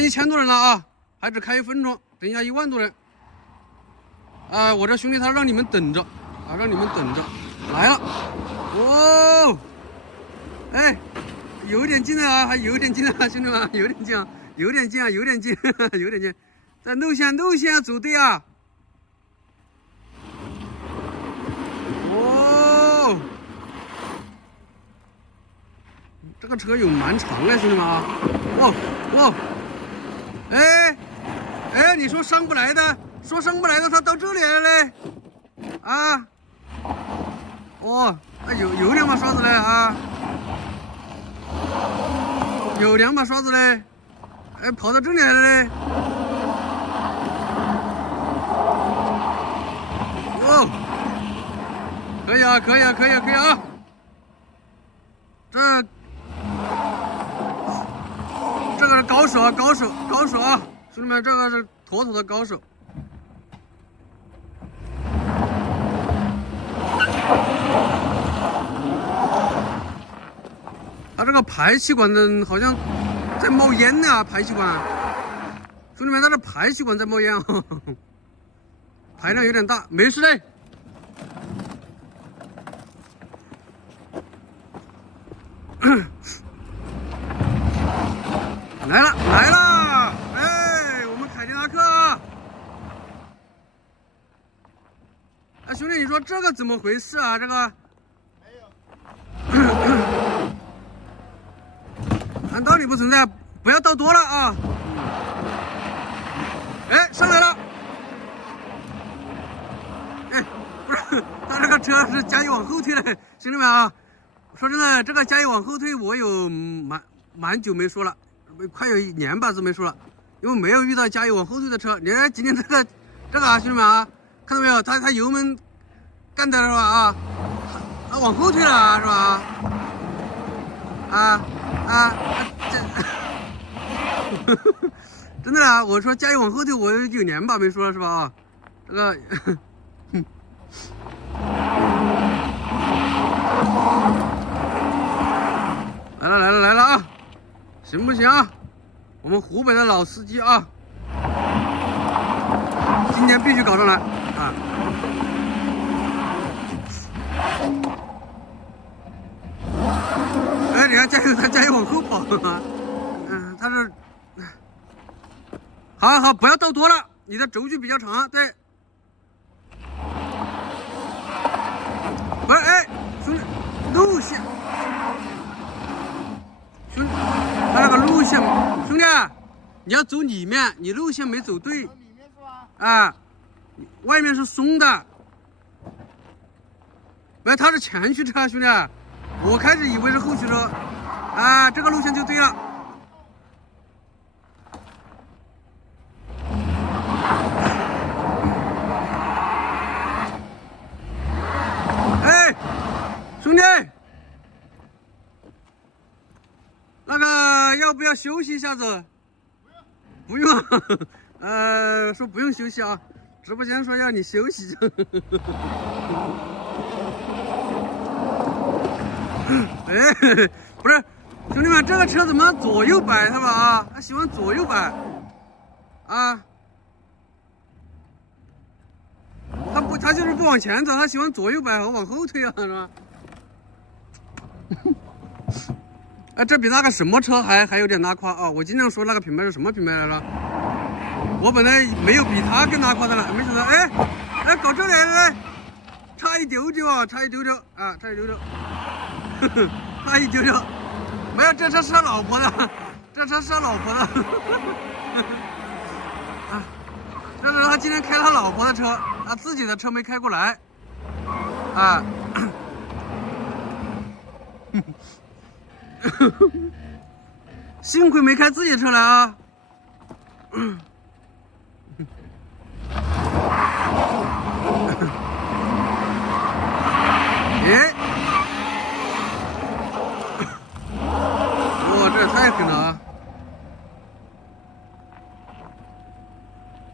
看1000多人了啊，还只开1分钟，等一下1万多人。我这兄弟他让你们等着啊，让你们等着，来了。哦，哎，有点近了啊，还有点近了，兄弟们，有点近啊，有点近啊，有点近，有点近，在路线组队啊。哦，这个车有蛮长的，兄弟们啊。哦，哎，你说上不来的，他到这里来了嘞，啊，有2把刷子嘞啊，有2把刷子嘞，哎，跑到这里来了嘞，哦，可以啊，可以啊，这个是高手啊，兄弟们，这个是妥妥的高手。它这个排气管的好像在冒烟呢，排气管，兄弟们，它这排气管在冒烟啊，排量有点大，没事嘞。来了，哎，我们凯迪拉克啊！哎，兄弟，你说这个怎么回事啊？这个没有，按道理不存在，不要倒多了啊！哎，上来了！哎，不是，他这个车是加油往后退了，兄弟们啊！说真的，这个加油往后退，我有蛮久没说了。快有1年吧，都没说了，因为没有遇到加油往后退的车。你看今天这个啊，兄弟们啊，看到没有？他油门干的是吧？啊，他往后退了啊，是吧？这真的啊！我说加油往后退，我有9年吧没说了是吧？啊，这个，来了啊！行不行啊？我们湖北的老司机啊，今天必须搞上来啊！哎，你看他加油往后跑，他是，好，不要倒多了，你的轴距比较长，对。不是，哎，兄弟，路线，兄弟。他那个路线，兄弟，你要走里面，你路线没走对。走里面是吧？啊，外面是松的。没，他是前驱车，兄弟，我开始以为是后驱车。啊，这个路线就对了。哎，兄弟。那个要不要休息一下子？不用，说不用休息啊，直播间说要你休息。哎，不是，兄弟们，这个车怎么左右摆是吧？啊，他喜欢左右摆，啊，他就是不往前走，他喜欢左右摆和往后退啊，是吧？哎，这比那个什么车还有点拉胯啊！我经常说那个品牌是什么品牌来了？我本来没有比他更拉胯的了，没想到哎，搞这里来，差一丢丢啊，差一丢丢，差一丢丢，没有，这车是他老婆的，啊，这是他今天开他老婆的车，他自己的车没开过来，啊。幸亏没开自己的车来啊！哎，哇，这也太狠了啊！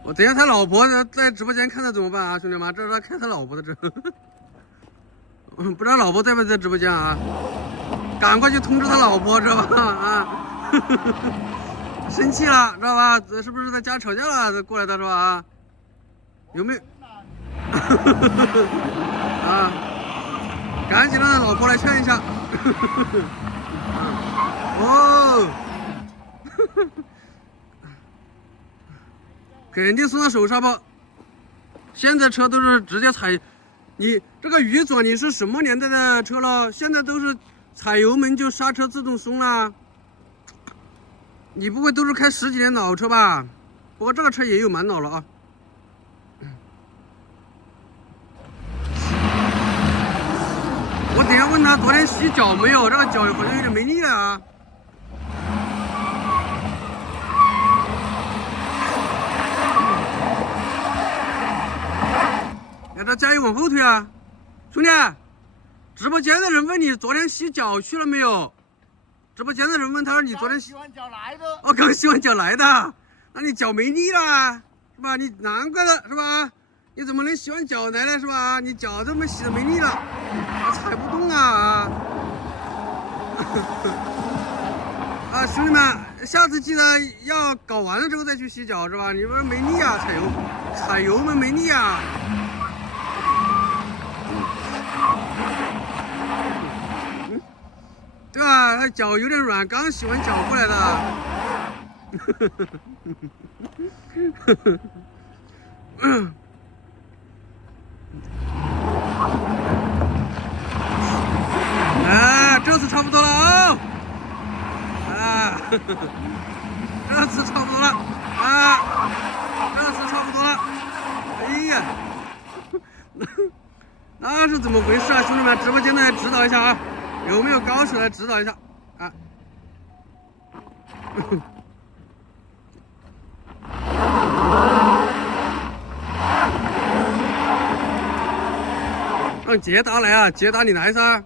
我等一下他老婆在直播间看到怎么办啊，兄弟们？这是他开他老婆的车，不知道老婆在不在直播间啊？赶快去通知他老婆，知道吧？啊！生气了，知道吧？是不是在家吵架了过来的是吧？啊，有没有？啊，赶紧让老婆来劝一下。哦，肯定送到手刹吧。现在车都是直接踩，你这个宇左你是什么年代的车了？现在都是踩油门就刹车自动松了。你不会都是开10几年老车吧？不过这个车也有蛮老了啊。我等下问他昨天洗脚没有，这个脚好像有点没力了啊。让他加油往后退啊，兄弟！直播间的人问你昨天洗脚去了没有？直播间的人问他说你昨天洗完脚来的。哦，刚洗完脚来的，那你脚没力了是吧？你难怪的是吧？你怎么能洗完脚来了是吧？你脚这么洗的没力了，踩不动啊！啊，兄弟们，下次记得要搞完了之后再去洗脚是吧？你不是没力啊，踩油门没力啊！对吧？他脚有点软，刚洗完脚过来的。啊，这次差不多了啊！啊，这次差不多了啊！这次差不多了。哎呀，那是怎么回事啊，兄弟们？直播间的来指导一下啊！有没有高手来指导一下啊？让捷达来啊！捷达你来噻！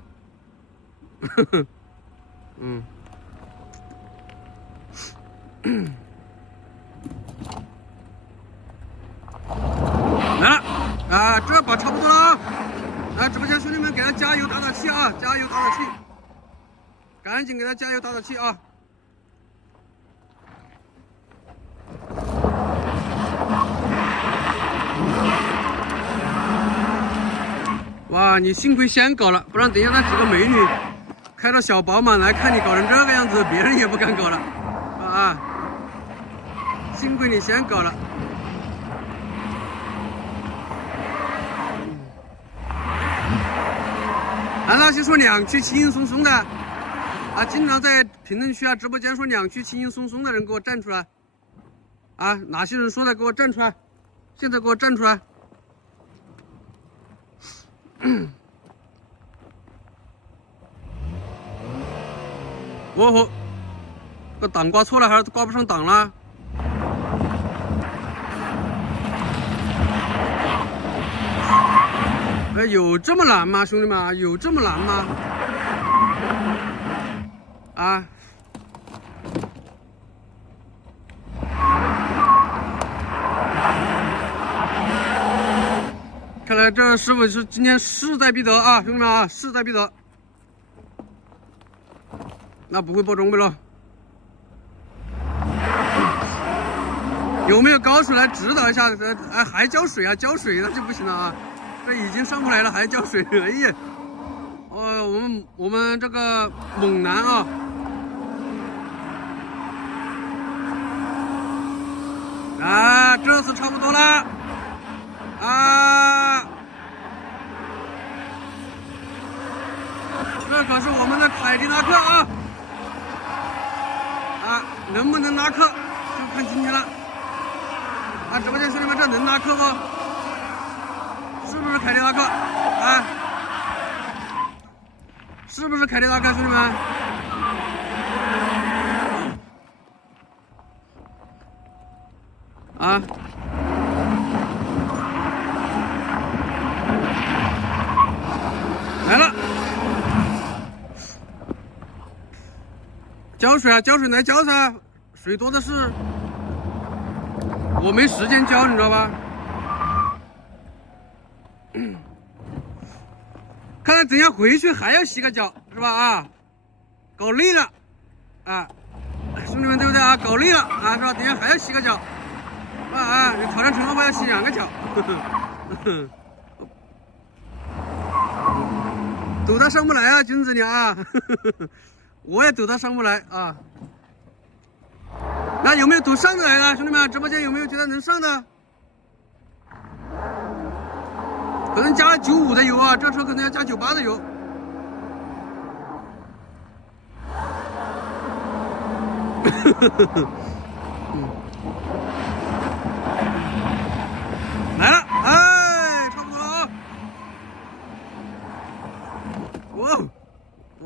嗯。来了啊！这把差不多了啊！来，直播间兄弟们，给他加油打打气啊！加油打打气，赶紧给他加油打打气啊！哇，你幸亏先搞了，不然等一下那几个美女开着小宝马来看你搞成这个样子，别人也不敢搞了啊！幸亏你先搞了。那些说两驱轻轻松松的啊，经常在评论区啊、直播间说两驱轻轻松松的人，给我站出来啊！哪些人说的，给我站出来！现在给我站出来！哦，这档挂错了，还是挂不上档了？哎，有这么难吗，兄弟们？有这么难吗？啊！看来这师傅是今天势在必得啊，兄弟们啊，势在必得。那不会爆装备了。有没有高手来指导一下？哎，还浇水啊？浇水那就不行了啊！这已经上不来了，还浇水，哎呀！哦，我们这个猛男啊，啊，这次差不多了，啊，这可是我们的凯迪拉克啊，啊，能不能拉客就看今天了，啊，直播间兄弟们，这能拉客不？是不是凯迪拉克？啊，是不是凯迪拉克，兄弟们？啊！来了，浇水啊，浇水来浇噻，水多的是，我没时间浇，你知道吧？看来等下回去还要洗个脚，是吧？啊，搞累了，啊，兄弟兄弟们，对不对啊？搞累了啊，是吧？等下还要洗个脚，啊，挑战成功后要洗2个脚，抖他上不来啊，君子你啊，我也抖他上不来啊。那有没有抖上得来的兄弟们？直播间有没有觉得能上的？可能加了95的油啊，这车可能要加98的油。来了，哎，差不多了啊。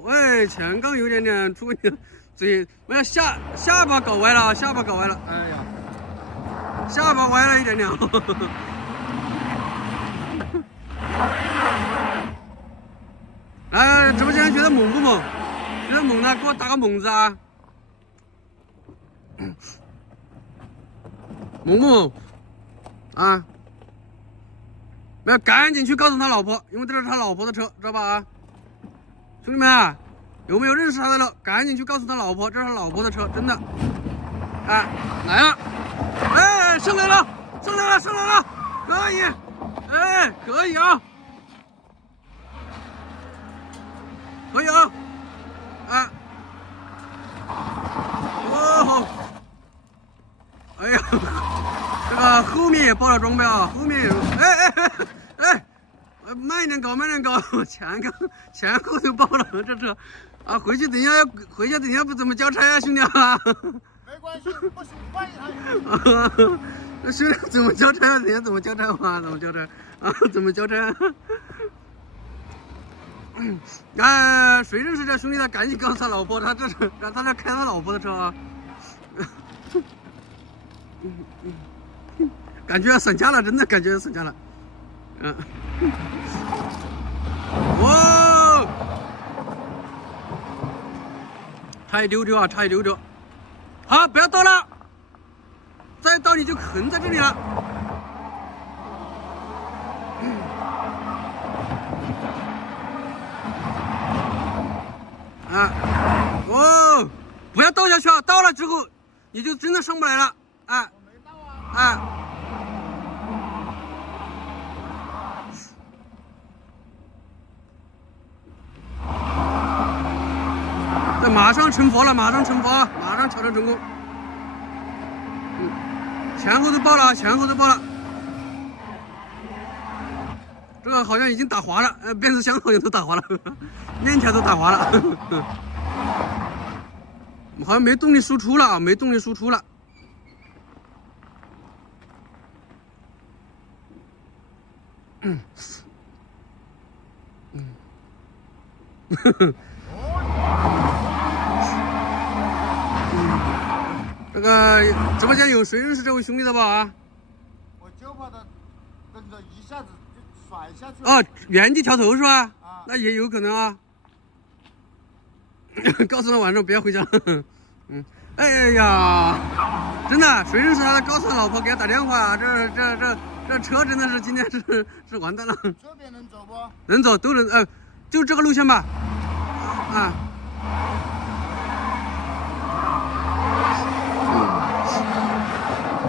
喂，前杠有点出问题了，嘴，我要下巴搞歪了啊，下巴搞歪了，哎呀，下巴歪了一点点。来，直播间觉得猛不猛？觉得猛的给我打个猛字啊！猛不猛？啊！没有，赶紧去告诉他老婆，因为这是他老婆的车，知道吧？啊，兄弟们啊，有没有认识他的了？赶紧去告诉他老婆，这是他老婆的车，真的。哎，来了！哎，上来了，上来了，上来了，可以！哎，可以啊！可以啊！哎，哦，哎呀，这个后面也爆了装备啊，后面也，哎，慢一点搞，慢点搞，前后都爆了，这车啊，回去等一下不怎么交差啊，兄弟啊。没关系，不行换一台。那兄弟怎么交差啊？等下怎么交差啊？怎么交差啊？怎么交差？谁认识这兄弟的，赶紧告诉他老婆，他这是他在开他老婆的车啊。感觉要散架了，真的感觉要散架了。哇，差一丢丢啊，差一丢丢。好，不要倒了，再倒你就横在这里了。啊，哦，不要倒下去啊！倒了之后，你就真的上不来了。啊，我没倒啊。这马上成佛了，马上成佛啊！马上挑战成功。前后都爆了，前后都爆了。这个好像已经打滑了，变速箱好像都打滑了，链条都打滑了，好像没动力输出了啊，没动力输出了。这个直播间有谁认识这位兄弟的吧？啊，我就怕他跟着一下子就甩下去。哦，原地调头是吧？啊，那也有可能啊。告诉他晚上不要回家。哎呀，真的，谁认识他的，告诉他老婆，给他打电话啊！这车真的是今天是完蛋了。这边能走不？能走，都能，就这个路线吧。啊。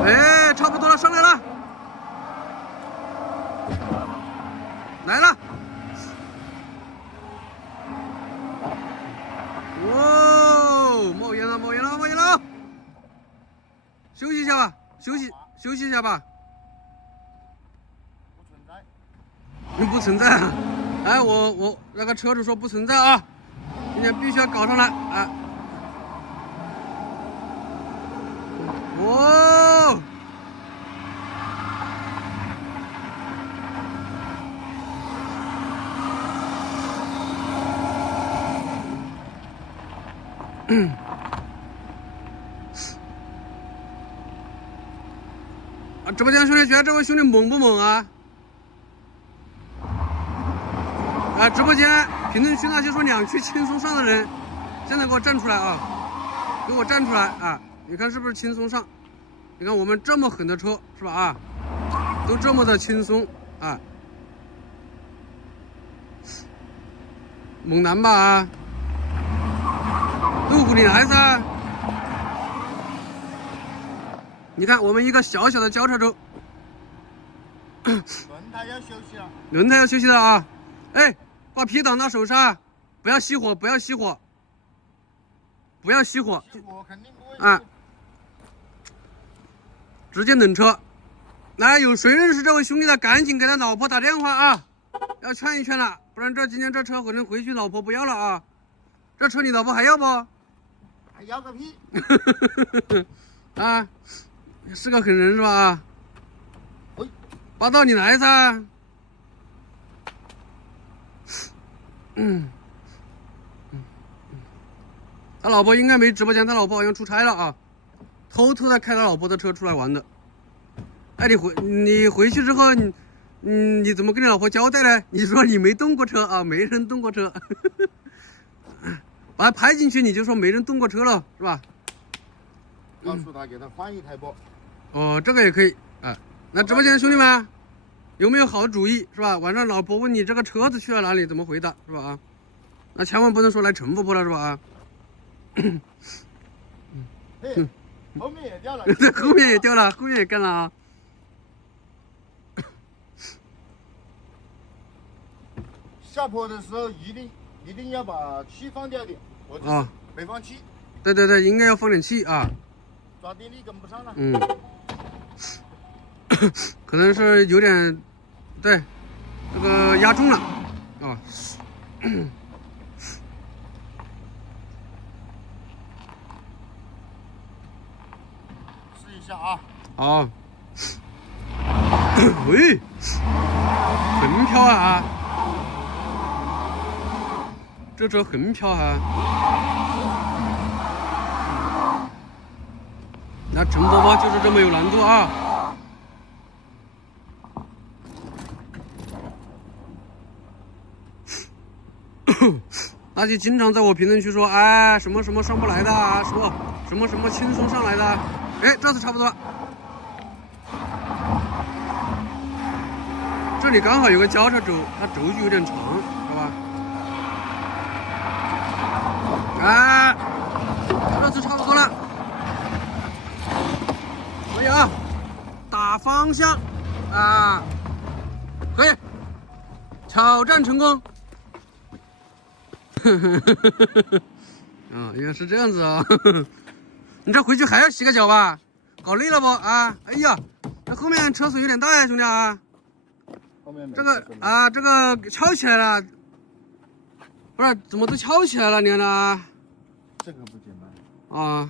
哎，差不多了，上来了，来了。哇，冒烟了，冒烟了，冒烟了！休息一下吧，休息一下吧。不存在。你不存在啊？哎，我那个车主说不存在啊，今天必须要搞上来啊！哇！直播间兄弟觉得这位兄弟猛不猛啊？直播间评论区那些说2驱轻松上的人，现在给我站出来啊！给我站出来啊！你看是不是轻松上？你看我们这么狠的车是吧？啊，都这么的轻松啊，猛男吧啊！路虎你来噻！你看我们一个小小的交叉轴，轮胎要休息了。轮胎要休息了啊！哎，把 P 档拿手上，不要熄火，不要熄火，不要熄火我肯定不会啊！直接冷车。来，有谁认识这位兄弟的，赶紧给他老婆打电话啊！要劝一劝了，不然今天这车可能回去老婆不要了啊！这车你老婆还要不？还要个屁！啊，是个狠人是吧？啊，喂，霸道你来噻！他老婆应该没直播间，他老婆好像出差了啊，偷偷的开他老婆的车出来玩的。哎，你回去之后，你怎么跟你老婆交代呢？你说你没动过车啊，没人动过车，把他拍进去，你就说没人动过车了，是吧？告诉他给他换一台不？哦，这个也可以啊。那直播间的兄弟们，有没有好主意是吧？晚上老婆问你这个车子去了哪里，怎么回答是吧？啊，那千万不能说来陈婆婆了是吧？啊，嘿，后面也掉了，这后面也掉了，后面也干了啊。下坡的时候一定要把气放掉点，我这啊没放气。对对对，应该要放点气啊。抓地力跟不上了。嗯，可能是有点，对，这个压重了啊。试一下啊。好。喂，横飘啊！这车横飘啊！那陈伯伯就是这么有难度啊！那就经常在我评论区说，哎，什么什么上不来的啊，说什么什么轻松上来的，哎，这次差不多。这里刚好有个交叉轴，它轴距有点长，好吧？哎，这次差不多了。可以啊，打方向啊，可以，挑战成功。啊，原来是这样子啊！你这回去还要洗个脚吧？搞累了不啊？哎呀，这后面车速有点大呀，兄弟啊！后面这个啊，这个翘起来了，不是怎么都翘起来了？你看呢？这个不简单啊。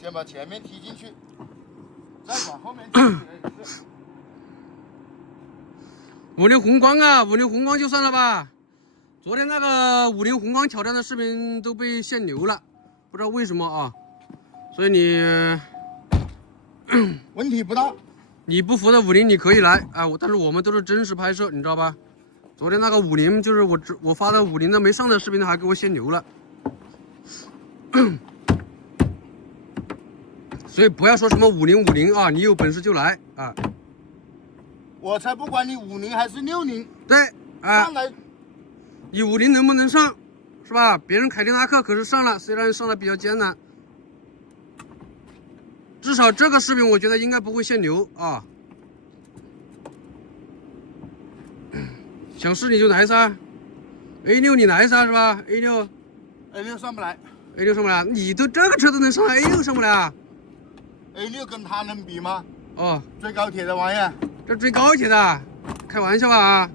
先把前面踢进去，再往后面踢起来也是。50宏光啊，50宏光就算了吧。昨天那个50宏光挑战的视频都被限流了，不知道为什么啊。所以你问题不大。你不服的50你可以来啊，但是我们都是真实拍摄，你知道吧？昨天那个50就是我发的50的没上的视频还给我限流了。所以不要说什么50啊，你有本事就来啊！我才不管你50还是60，对啊，上来你50能不能上，是吧？别人凯迪拉克可是上了，虽然上的比较艰难，至少这个视频我觉得应该不会限流啊。想试你就来噻 ，A6你来噻是吧 ？A6 上不来，A6上不来，你都这个车都能上 A6上不来啊？ ，A6跟它能比吗？哦，追高铁的玩意儿，这追高铁的，开玩笑吧啊？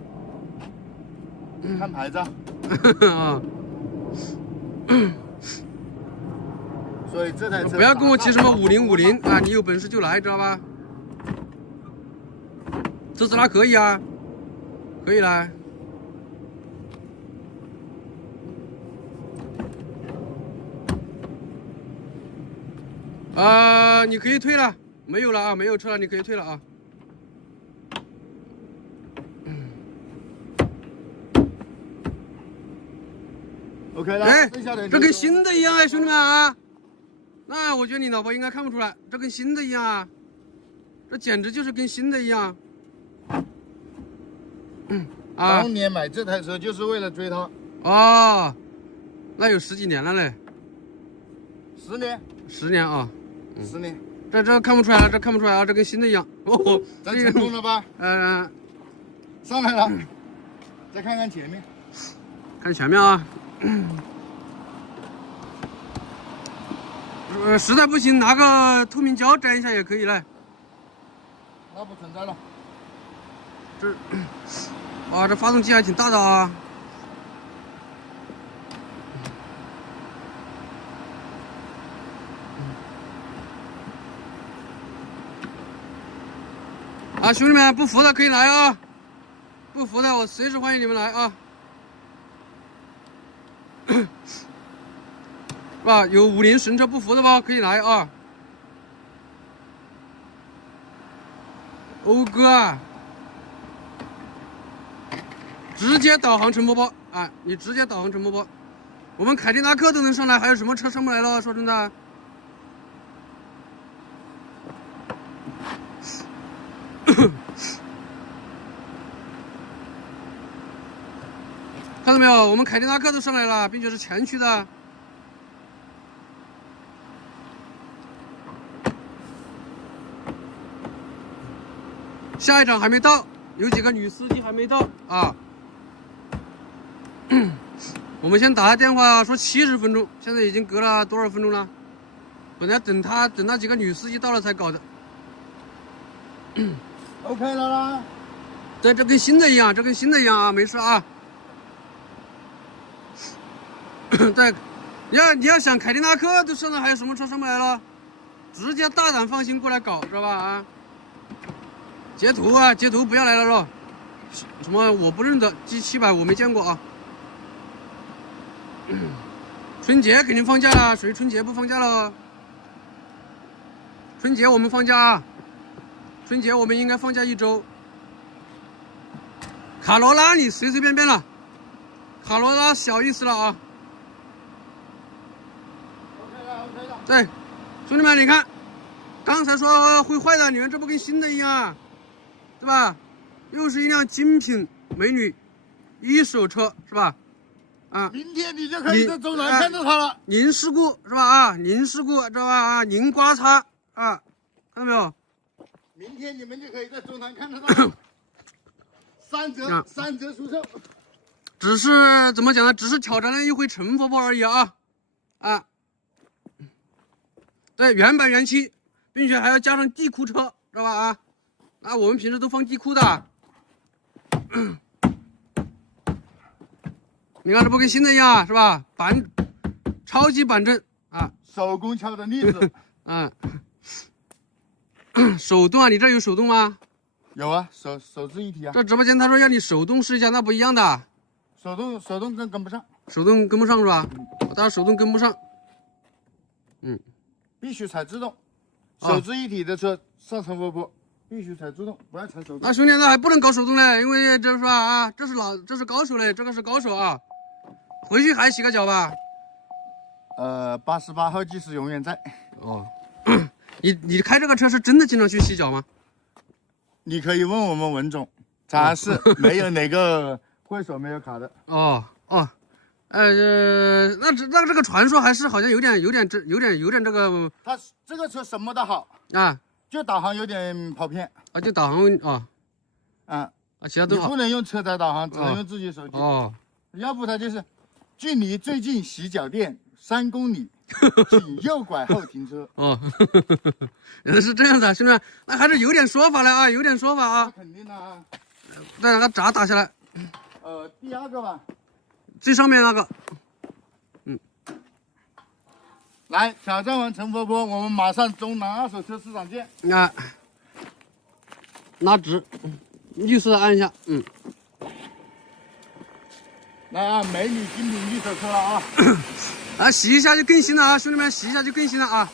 看牌子。啊，所以这台车不要跟我提什么50啊，你有本事就来，知道吧？特斯拉可以啊，可以来。你可以退了，没有了啊，没有车了，你可以退了啊。OK 了，哎，剩下的这跟新的一样哎，兄弟们啊！那我觉得你老婆应该看不出来，这跟新的一样啊，这简直就是跟新的一样。啊，当年买这台车就是为了追它。哦，那有10几年了嘞。10年，10年啊， ，10年，这看不出来啊，这看不出来啊，这跟新的一样。哦，咱成功了吧？上来了，再看看前面，看前面啊。实在不行拿个透明胶粘一下也可以嘞。那不存在了。这，哇，这发动机还挺大的啊。啊，兄弟们，不服的可以来啊！不服的我随时欢迎你们来啊！是吧？有50神车不服的吧？可以来啊！欧哥啊，直接导航陈伯伯啊！你直接导航陈伯伯，我们凯迪拉克都能上来，还有什么车上不来了？说真的。看到没有？我们凯迪拉克都上来了，并且是前驱的。下一场还没到，有几个女司机还没到啊。我们先打他电话说70分钟，现在已经隔了多少分钟了？本来等那几个女司机到了才搞的。OK 了啦。这跟新的一样，这跟新的一样啊，没事啊。对，你要想凯迪拉克都上来，还有什么车上不来了？直接大胆放心过来搞，知道吧？啊，截图啊，截图不要来了咯。什么我不认得 G700我没见过啊。春节肯定放假了，谁春节不放假了？春节我们放假啊，春节我们应该放假1周。卡罗拉你随随便便了，卡罗拉小意思了啊。OK 了。对，兄弟们，你看，刚才说会坏的，你们这不跟新的一样啊，对吧？又是一辆精品美女1手车，是吧？啊，明天你就可以在中南看到它了。零事故是吧？啊，零事故知道吧？啊，零刮擦啊，看到没有？明天你们就可以在中南看得到。3折出售。只是怎么讲呢？只是挑战了一回陈伯伯而已啊，啊。对，原版原漆，并且还要加上地库车，知道吧？啊，那我们平时都放地库的。你看这不跟新的一样是吧？超级板正啊，手工敲的栗子。嗯，手动啊？你这有手动吗？有啊，手自一体啊。这直播间他说要你手动试一下，那不一样的。手动跟不上。手动跟不上是吧？当然手动跟不上。必须踩自动，手自一体的车上乘风坡必须踩自动，不然踩手动。那兄弟，那还不能搞手动嘞，因为这是吧啊，这是高手嘞，这个是高手啊。回去还洗个脚吧。 88号技师永远在。哦，你开这个车是真的经常去洗脚吗？你可以问我们文总，咱是没有哪个会所没有卡的。哦，那这个传说还是好像有点这个。它这个车什么都好啊，就导航有点跑偏啊，就导航其他都好。你不能用车载导航，只能用自己手机。哦，要不它就是距离最近洗脚店3公里，请右拐后停车。哦，原来是这样子啊，兄弟们，那还是有点说法了啊，有点说法啊。肯定的啊。再让它闸打下来。第2个吧。最上面那个。来挑战完乘风坡，我们马上中南二手车市场见。啊，拉直，绿色按一下，来啊，美女精品绿手车了啊！啊，洗一下就更新了啊，兄弟们，洗一下就更新了啊。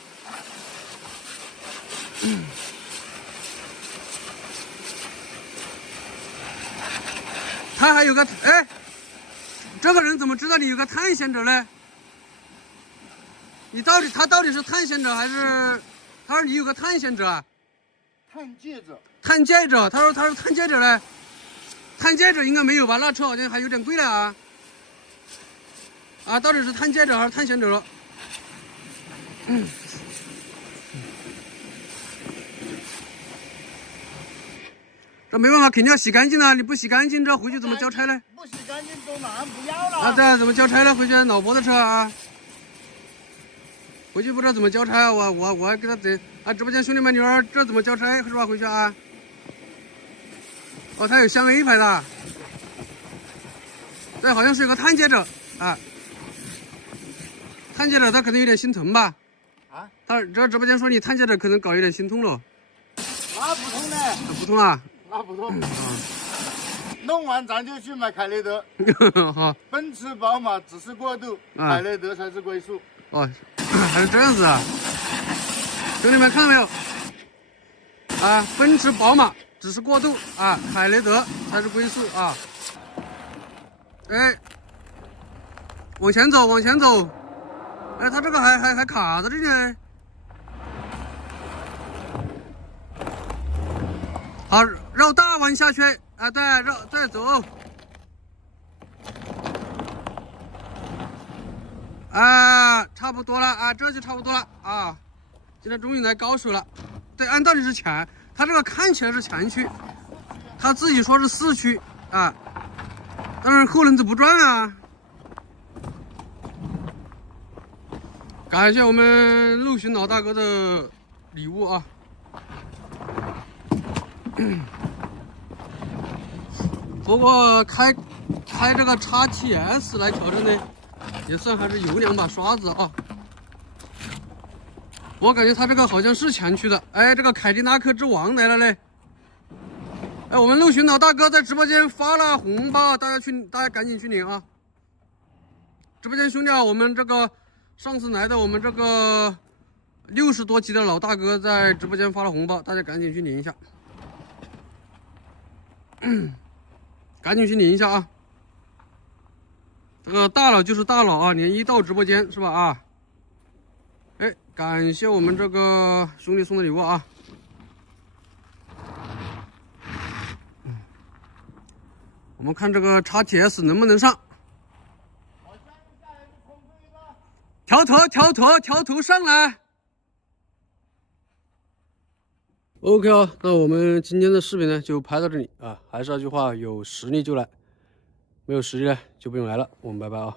他还有个这个人怎么知道你有个探险者呢？他到底是探险者还是？他说你有个探险者啊？探界者。探界者，他说他是探界者呢。探界者应该没有吧？那车好像还有点贵了啊。啊，到底是探界者还是探险者了？这没办法，肯定要洗干净了。你不洗干净，这回去怎么交差呢？不洗干净都马上不要了。啊，对，怎么交差呢？回去老婆的车啊，回去不知道怎么交差啊。我给他整啊，直播间兄弟们，你说这怎么交差是吧？回去啊。哦，它有相 A 牌的，对，好像是有个探界者啊。探界者他可能有点心疼吧？啊？他这直播间说你探界者可能搞有点心痛了。那不痛呢？不痛啊？那不痛。弄完咱就去买凯雷德。好。奔驰、宝马只是过渡，凯雷德才是归宿。哦，还是这样子啊？兄弟们看到没有？啊，奔驰、宝马只是过渡啊，凯雷德才是归宿啊！哎，往前走，往前走。哎，他这个还卡在这里呢。好，绕大弯下去啊！对，再走。啊，差不多了啊，这就差不多了啊！今天终于来高手了。对，按道理是前，他这个看起来是前驱，他自己说是4驱啊，但是后轮子不转啊。感谢我们陆巡老大哥的礼物啊！不过开这个 XTS 来挑战呢，也算还是有2把刷子啊。我感觉他这个好像是前驱的。哎，这个凯迪拉克之王来了嘞！哎，我们陆巡老大哥在直播间发了红包，大家赶紧去领啊！直播间兄弟啊，我们这个上次来的我们这个60多级的老大哥在直播间发了红包，大家赶紧去领一下。赶紧去领一下啊！这个大佬就是大佬啊，连1到直播间是吧啊？哎，感谢我们这个兄弟送的礼物啊！我们看这个 XTS 能不能上？调头上来。OK 啊，那我们今天的视频呢就拍到这里啊。还是那句话，有实力就来，没有实力呢就不用来了。我们拜拜啊。